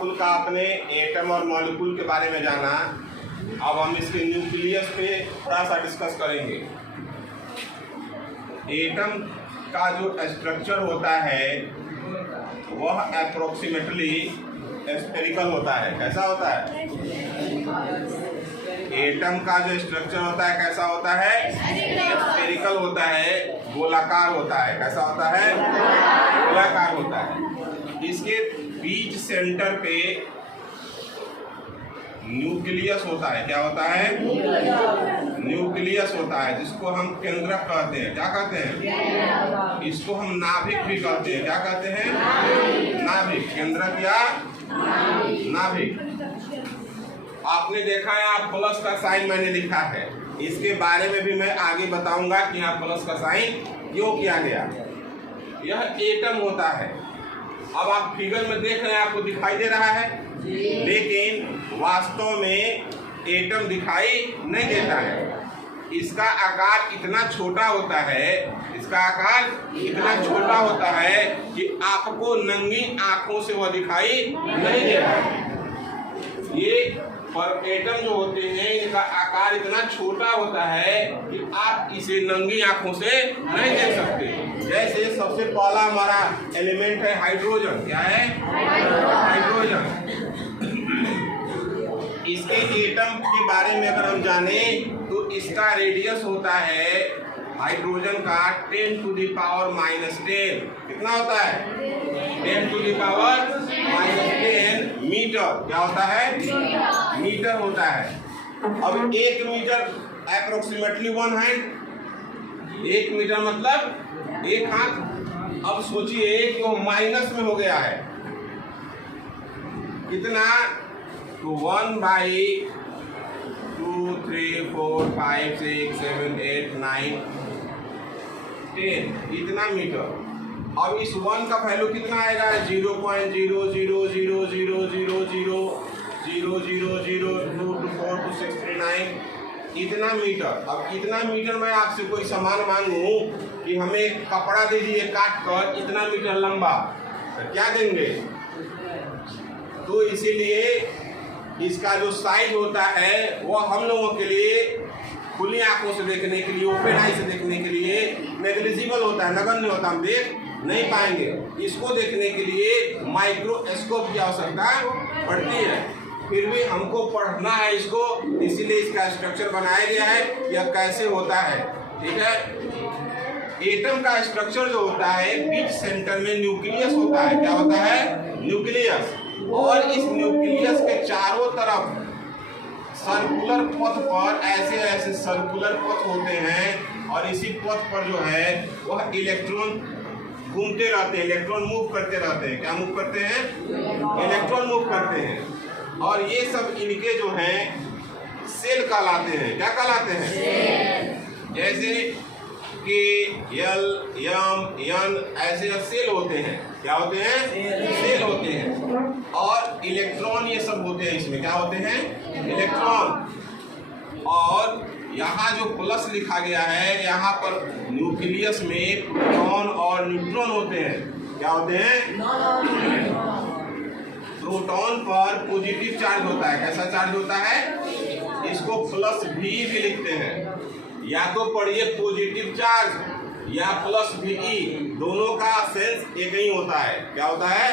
Full का आपने atom और मॉलिक्यूल के बारे में जाना। अब हम इसके न्यूक्लियस पे थोड़ा सा डिस्कस करेंगे। एटम का जो स्ट्रक्चर होता है वह अप्रोक्सीमेटली स्फेरिकल होता है। कैसा होता है? एटम का जो स्ट्रक्चर होता है कैसा होता है? स्फेरिकल होता है, गोलाकार होता है। कैसा होता है? गोलाकार होता है। इसके बीच सेंटर पे न्यूक्लियस होता है। क्या होता है? न्यूक्लियस होता है, जिसको हम केंद्रक कहते हैं। क्या कहते हैं? इसको हम नाभिक भी कहते हैं। क्या कहते हैं? नाभिक, केंद्रक या नाभिक। आपने देखा है, आप प्लस का साइन मैंने लिखा है। इसके बारे में भी मैं आगे बताऊंगा कि यहाँ प्लस का साइन क्यों किया गया। यह एटम होता है। अब आप फिगर में देख रहे हैं, आपको दिखाई दे रहा है, लेकिन वास्तव में एटम दिखाई नहीं देता है। इसका आकार इतना छोटा होता है, इसका आकार इतना छोटा होता है कि आपको नंगी आंखों से वह दिखाई नहीं देता है। ये पर एटम जो होते हैं, इनका आकार इतना छोटा होता है कि आप इसे नंगी आंखों से नहीं देख सकते। जैसे सबसे पहला हमारा एलिमेंट है हाइड्रोजन। क्या है? हाइड्रोजन। इसके एटम के बारे में अगर हम जाने तो इसका रेडियस होता है हाइड्रोजन का 10⁻⁻10। कितना होता है? 10⁻⁻10 मीटर। क्या होता है? मीटर होता है। अब 1 मीटर अप्रोक्सीमेटली 1 हैंड। 1 मीटर मतलब 1 हाथ। अब सोचिए कि वो माइनस में हो गया है। कितना? तो 1/2, 3, 4, 5, 6, 7, 8, 9, 10 इतना मीटर। अब इस 1 का वैल्यू कितना आएगा? 0.00000000002242639 इतना मीटर। अब इतना मीटर मैं आपसे कोई सामान मांगूं कि हमें कपड़ा दे दीजिए काट कर इतना मीटर लंबा, तो क्या देंगे? तो इसीलिए इसका जो साइज होता है वह हम लोगों के लिए खुली आंखों से देखने के लिए, ओपन आई से देखने के लिए नेग्लिजिबल होता है, नगण्य होता है, हम देख नहीं पाएंगे। इसको देखने के लिए माइक्रोस्कोप की आवश्यकता पड़ती है। फिर भी हमको पढ़ना है इसको, इसीलिए इसका स्ट्रक्चर बनाया गया है कि यह कैसे होता है। ठीक है? एटम का स्ट्रक्चर जो होता है, बीच सेंटर में न्यूक्लियस होता है। क्या होता है? न्यूक्लियस। और इस न्यूक्लियस के चारों तरफ सर्कुलर पथ पर ऐसे ऐसे सर्कुलर पथ होते हैं, और इसी पथ पर जो है वह इलेक्ट्रॉन घूमते रहते हैं, इलेक्ट्रॉन मूव करते रहते हैं। क्या मूव करते हैं? इलेक्ट्रॉन मूव करते हैं। और ये सब इनके जो हैं सेल कहलाते हैं। क्या कहलाते हैं? जैसे कि L, M, N ऐसे सेल होते हैं। क्या होते हैं? सेल होते हैं। और इलेक्ट्रॉन ये सब होते हैं। इसमें क्या होते हैं? इलेक्ट्रॉन। और यहाँ जो प्लस लिखा गया है, यहाँ पर न्यूक्लियस में प्रोटॉन और न्यूट्रॉन होते हैं। क्या होते हैं? प्रोटॉन पर पॉजिटिव चार्ज होता है। कैसा चार्ज होता है? इसको प्लस भी लिखते हैं। या तो पढ़िए पॉजिटिव चार्ज या प्लस VE, दोनों का सेंस एक ही होता है। क्या होता है?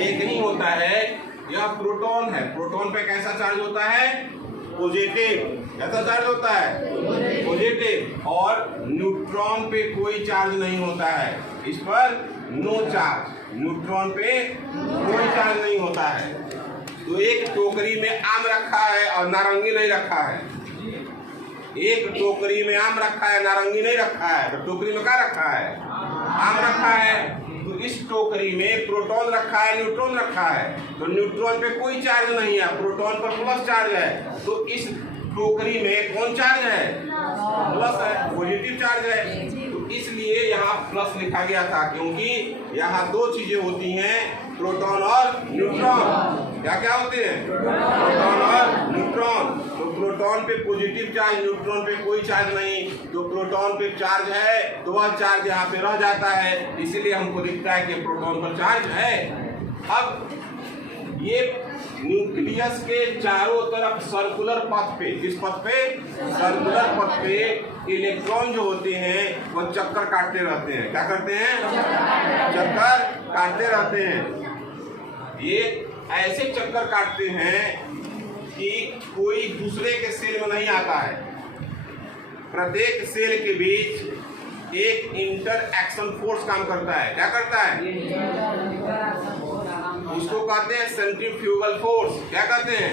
एक ही होता है। यह प्रोटॉन है। प्रोटॉन पे कैसा चार्ज होता है? पॉजिटिव। कैसा चार्ज होता है? पॉजिटिव। और न्यूट्रॉन पे कोई चार्ज नहीं होता है। इस पर नो चार्ज। न्यूट्रॉन पे कोई चार्ज नहीं होता है। तो एक टोकरी में आम रखा है और नारंगी नहीं रखा है। एक टोकरी में आम रखा है, नारंगी नहीं रखा है। तो टोकरी में क्या रखा है? आम रखा है। तो इस टोकरी में प्रोटॉन रखा है, न्यूट्रॉन रखा है। तो न्यूट्रॉन पे कोई चार्ज नहीं है, प्रोटॉन पर प्लस चार्ज है। तो इस टोकरी में कौन चार्ज है? प्लस है, पॉजिटिव चार्ज है। तो इसलिए यहाँ प्लस लिखा गया था, क्योंकि यहाँ दो चीजें होती हैं, प्रोटॉन और न्यूट्रॉन। क्या क्या होते हैं? प्रोटॉन और प्रोटॉन पे पॉजिटिव चार्ज, न्यूट्रॉन पे कोई चार्ज नहीं, तो प्रोटॉन पे चार्ज है तो वह चार्ज यहाँ पे रह जाता है, इसीलिए हमको दिखता है कि प्रोटॉन पर चार्ज है। अब ये न्यूक्लियस के चारों तरफ सर्कुलर पथ पे, किस पथ पे? सर्कुलर पथ पे इलेक्ट्रॉन जो होते हैं वो चक्कर काटते रहते हैं। क्या करते हैं? चक्कर काटते रहते हैं। ये ऐसे चक्कर काटते हैं कि कोई दूसरे के सेल में नहीं आता है। प्रत्येक सेल के बीच एक इंटरएक्शन फोर्स काम करता है। क्या करता है? उसको कहते हैं सेंट्रीफ्यूगल फोर्स। क्या कहते हैं?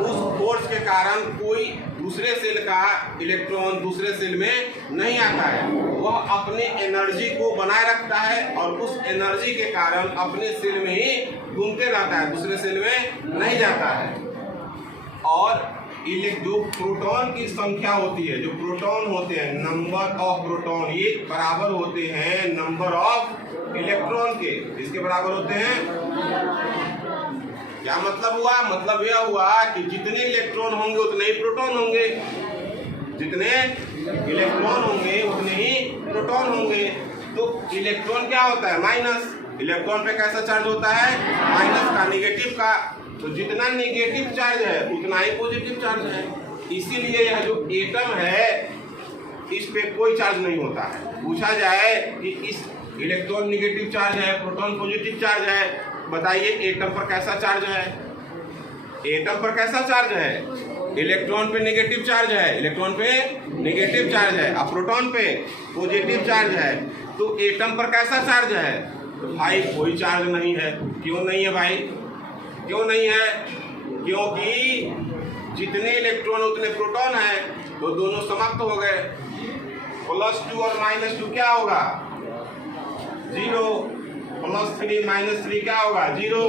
उस फोर्स के कारण कोई दूसरे सेल का इलेक्ट्रॉन दूसरे सेल में नहीं आता है, वह अपने एनर्जी को बनाए रखता है और उस एनर्जी के कारण अपने सेल में ही घूमते रहता है, दूसरे सेल में नहीं जाता है। और जो प्रोटॉन की संख्या होती है, जो प्रोटॉन होते हैं, नंबर ऑफ प्रोटॉन, ये बराबर होते हैं नंबर ऑफ इलेक्ट्रॉन के। इसके बराबर होते हैं। क्या मतलब हुआ? मतलब यह हुआ कि जितने इलेक्ट्रॉन होंगे उतने ही प्रोटॉन होंगे, जितने इलेक्ट्रॉन होंगे उतने ही प्रोटॉन होंगे। तो इलेक्ट्रॉन क्या होता है? माइनस। इलेक्ट्रॉन पे कैसा चार्ज होता है? माइनस का, निगेटिव का। तो जितना निगेटिव चार्ज है उतना ही पॉजिटिव चार्ज है। इसीलिए यह जो एटम है इस पे कोई चार्ज नहीं होता है। पूछा जाए कि इस इलेक्ट्रॉन निगेटिव चार्ज है, प्रोटॉन पॉजिटिव चार्ज है, बताइए एटम पर कैसा चार्ज है? एटम पर कैसा चार्ज है? इलेक्ट्रॉन पे नेगेटिव चार्ज है, इलेक्ट्रॉन पे नेगेटिव चार्ज है, और प्रोटॉन पे पॉजिटिव चार्ज है। तो एटम पर कैसा चार्ज है? तो भाई कोई चार्ज नहीं है। क्यों नहीं है भाई? क्यों नहीं है? क्योंकि जितने इलेक्ट्रॉन उतने प्रोटॉन है, तो दोनों समाप्त हो गए। +2 और -2 क्या होगा? 0। +3 -3 क्या होगा? 0।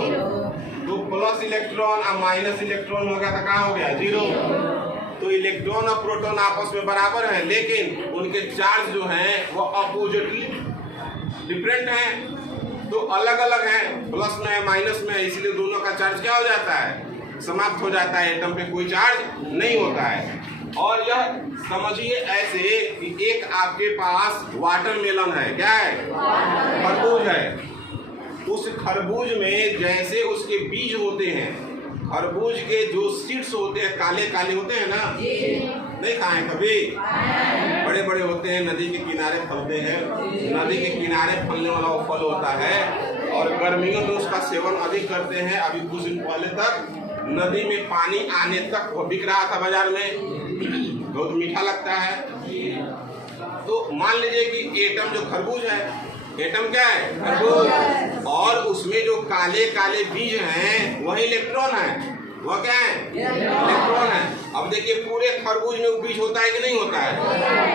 तो प्लस इलेक्ट्रॉन और माइनस इलेक्ट्रॉन हो गया तो कहाँ हो गया? 0। तो इलेक्ट्रॉन और प्रोटॉन आपस में बराबर हैं, लेकिन उनके चार्ज जो हैं वो अपोजिटली डिफरेंट हैं, तो अलग अलग हैं, प्लस में है माइनस में है, इसलिए दोनों का चार्ज क्या हो जाता है? समाप्त हो जाता है। एटम पे कोई चार्ज नहीं होता है। और यह समझिए ऐसे कि एक आपके पास वाटरमेलन है। क्या है? खरबूज है। उस खरबूज में जैसे उसके बीज होते हैं, खरबूज के जो सीड्स होते हैं काले काले होते हैं ना, नहीं खाए कभी? बड़े बड़े होते हैं, नदी के किनारे फलते हैं। नदी के किनारे फलने वाला वो फल होता है और गर्मियों में उसका सेवन अधिक करते हैं। अभी कुछ दिन पहले तक नदी में पानी आने तक वो बिक रहा था बाजार में, बहुत मीठा लगता है। तो मान लीजिए कि एटम जो खरबूज है, एटम क्या है? खरबूज। और उसमें जो काले काले बीज हैं वही इलेक्ट्रॉन है। वह क्या है? इलेक्ट्रॉन है। अब देखिए पूरे खरबूज में बीज होता है कि नहीं होता है?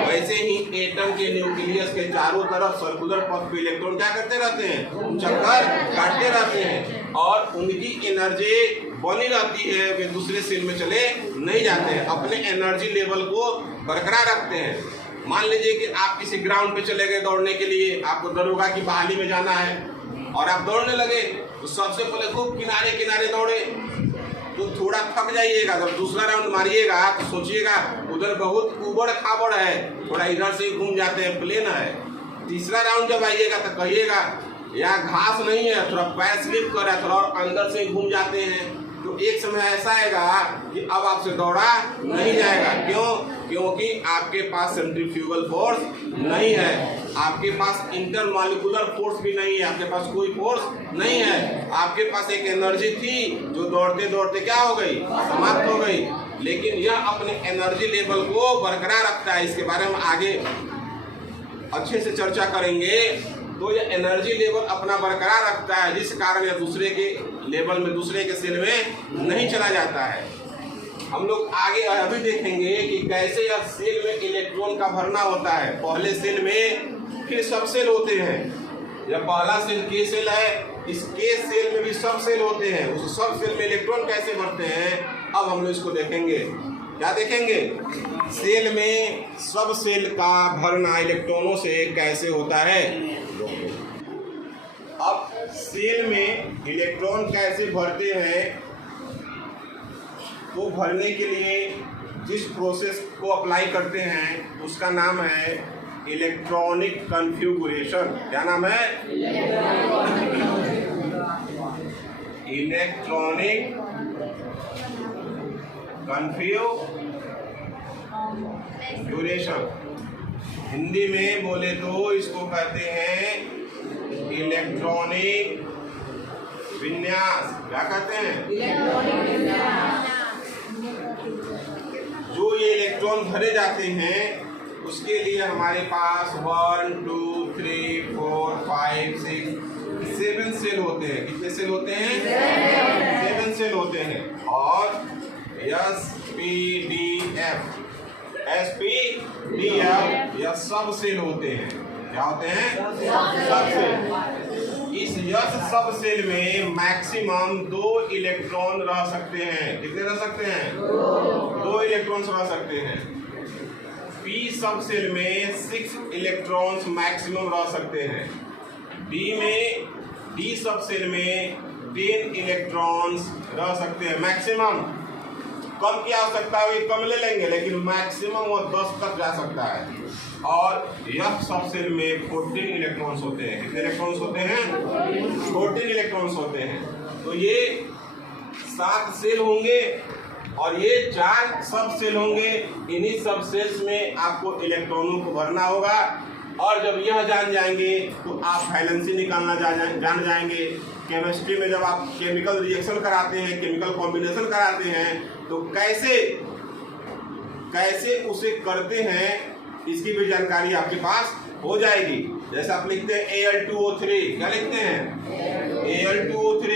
वैसे ही एटम के न्यूक्लियस के चारों तरफ सर्कुलर पथ पे इलेक्ट्रॉन क्या करते रहते हैं? चक्कर काटते रहते हैं और उनकी एनर्जी बनी रहती है, वे दूसरे सेल में चले नहीं जाते हैं, अपने एनर्जी लेवल को बरकरार रखते हैं। मान लीजिए कि आप किसी ग्राउंड पे चले गए दौड़ने के लिए, आपको दरोगा की बहाली में जाना है और आप दौड़ने लगे, तो सबसे पहले खूब किनारे किनारे दौड़े, तो थोड़ा थक जाइएगा। जब दूसरा राउंड मारिएगा तो सोचिएगा उधर बहुत उबड़ खाबड़ है, थोड़ा इधर से घूम जाते हैं, प्लेन है। तीसरा राउंड जब आइएगा तो कहिएगा यहाँ घास नहीं है, थोड़ा पैर स्लिप कर रहा है, थोड़ा और अंदर से घूम जाते हैं। तो एक समय ऐसा आएगा कि अब आपसे दौड़ा नहीं जाएगा। क्यों? क्योंकि आपके पास सेंट्रीफ्यूगल फोर्स नहीं है, आपके पास इंटरमॉलिक्यूलर फोर्स भी नहीं है, आपके पास कोई फोर्स नहीं है। आपके पास एक एनर्जी थी जो दौड़ते दौड़ते क्या हो गई? समाप्त हो गई। लेकिन यह अपने एनर्जी लेवल को बरकरार रखता है। इसके बारे में आगे अच्छे से चर्चा करेंगे। तो यह एनर्जी लेवल अपना बरकरार रखता है, जिस कारण यह दूसरे के लेवल में, दूसरे के सेल में नहीं चला जाता है। हम लोग आगे अभी देखेंगे कि कैसे यह सेल में इलेक्ट्रॉन का भरना होता है। पहले सेल में फिर सब सेल होते हैं। यह पहला सेल के सेल है, इस के सेल में भी सब सेल होते हैं। उस सब सेल में इलेक्ट्रॉन कैसे भरते हैं अब हम लोग इसको देखेंगे। क्या देखेंगे? सेल में सब सेल का भरना इलेक्ट्रॉनों से कैसे होता है। अब सेल में इलेक्ट्रॉन कैसे भरते हैं, को भरने के लिए जिस प्रोसेस को अप्लाई करते हैं उसका नाम है इलेक्ट्रॉनिक कॉन्फ़िगरेशन। क्या नाम है? Electronic configuration. हिंदी में बोले तो इसको कहते हैं इलेक्ट्रॉनिक विन्यास। क्या कहते हैं? इलेक्ट्रॉनिक विन्यास। जो ये इलेक्ट्रॉन भरे जाते हैं उसके लिए हमारे पास 1 2 3 4 5 6 7 सेल होते हैं। कितने सेल होते हैं? 7 सेल होते हैं। और SPDF यह सब सेल होते हैं। क्या होते हैं? सब सेल। इस यस सब सेल में मैक्सिमम 2 इलेक्ट्रॉन रह सकते हैं। कितने रह सकते हैं? 2 इलेक्ट्रॉन्स रह सकते हैं। पी सब सेल में 6 इलेक्ट्रॉन्स मैक्सिमम रह सकते हैं। डी सब सेल में 10 इलेक्ट्रॉन्स रह सकते हैं मैक्सिमम। कम की आवश्यकता हुई कम ले लेंगे, लेकिन मैक्सिमम वो 10 तक जा सकता है। और यह सब सेल में 14 इलेक्ट्रॉन्स होते हैं। कितने इलेक्ट्रॉन्स होते हैं? 14 इलेक्ट्रॉन्स होते हैं। तो ये 7 सेल होंगे और ये 4 सब सेल होंगे। इन्हीं सब सेल्स में आपको इलेक्ट्रॉनों को भरना होगा। और जब यह जान जाएंगे तो आप वैलेंसी निकालना जान जाएंगे। केमिस्ट्री में जब आप केमिकल रिएक्शन कराते हैं, केमिकल कॉम्बिनेशन कराते हैं, तो कैसे उसे करते हैं इसकी भी जानकारी आपके पास हो जाएगी। जैसे आप लिखते हैं Al2O3, क्या लिखते हैं? Al2O3।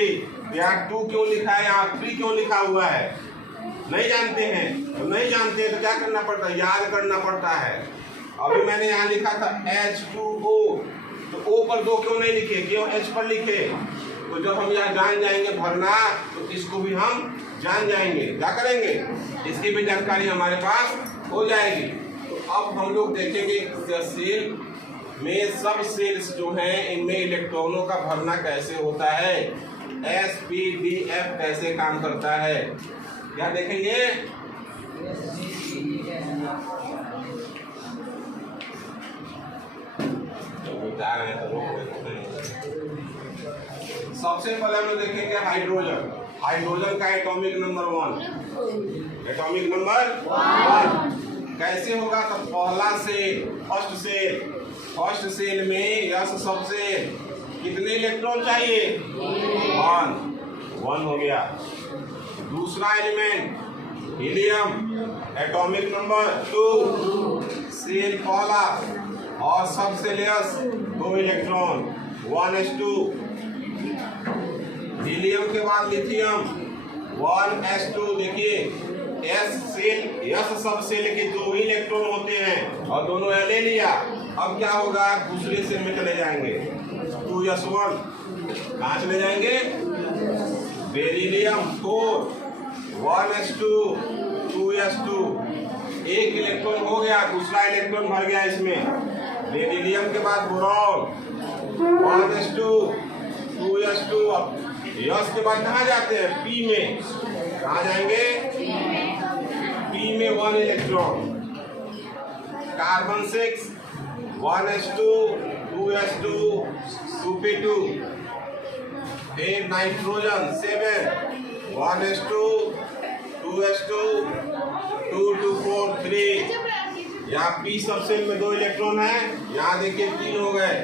यहाँ 2 क्यों लिखा है, यहाँ 3 क्यों लिखा हुआ है? नहीं जानते हैं। तो नहीं जानते तो क्या करना पड़ता है? याद करना पड़ता है। अभी मैंने यहाँ लिखा था H2O, तो O पर 2 क्यों नहीं लिखे, क्यों H पर लिखे? तो जब हम यहाँ जान जाएंगे भरना, तो इसको भी हम जान जाएंगे। क्या करेंगे? इसकी भी जानकारी हमारे पास हो जाएगी। तो अब हम लोग देखेंगे सेल में सब सेल्स जो हैं इनमें इलेक्ट्रॉनों का भरना कैसे होता है, SPDF कैसे काम करता है, क्या देखेंगे? सबसे पहले हम लोग देखेंगे हाइड्रोजन का एटॉमिक नंबर 1। एटॉमिक नंबर 1 कैसे होगा? तो पहला सेल, फर्स्ट सेल में यस सबसे कितने इलेक्ट्रॉन चाहिए? 1 हो गया। दूसरा element helium, atomic number 2, cell पहला और सबसे यस 2 इलेक्ट्रॉन 1s2। हीलियम के बाद लिथियम 1s2। देखिए यस सब सेल के 2 ही इलेक्ट्रॉन होते हैं और दोनों ले लिया। अब क्या होगा? दूसरे सेल में चले जाएंगे 2s1। कहाँ चले जाएंगे? Beryllium 4 1s2 2s2। एक इलेक्ट्रॉन हो गया, दूसरा इलेक्ट्रॉन भर गया इसमें। बेरिलियम के बाद बोरॉन 1s2 2s2। यस के बाद कहाँ जाते हैं? पी में। कहाँ जाएंगे? पी में 1 electron. Carbon 6 1s2 2s2 2p2। फिर नाइट्रोजन 7 1s2 2s2 2 3। यहाँ पी सब सेल में 2 इलेक्ट्रॉन है। यहाँ देखिए 3 हो गए।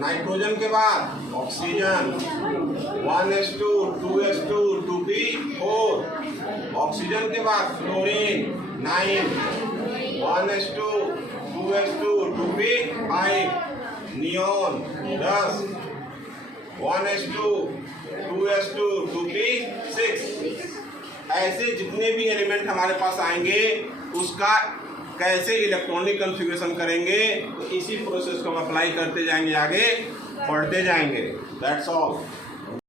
नाइट्रोजन के बाद oxygen 1s2 2s2 2p4। Oxygen के बाद fluorine 9 1s2 2s2 2p5। Neon 10 1s2 2s2 2p6। ऐसे जितने भी एलिमेंट हमारे पास आएंगे उसका कैसे इलेक्ट्रॉनिक कॉन्फ़िगरेशन करेंगे, तो इसी प्रोसेस को हम अप्लाई करते जाएंगे, आगे बढ़ते जाएंगे। That's all.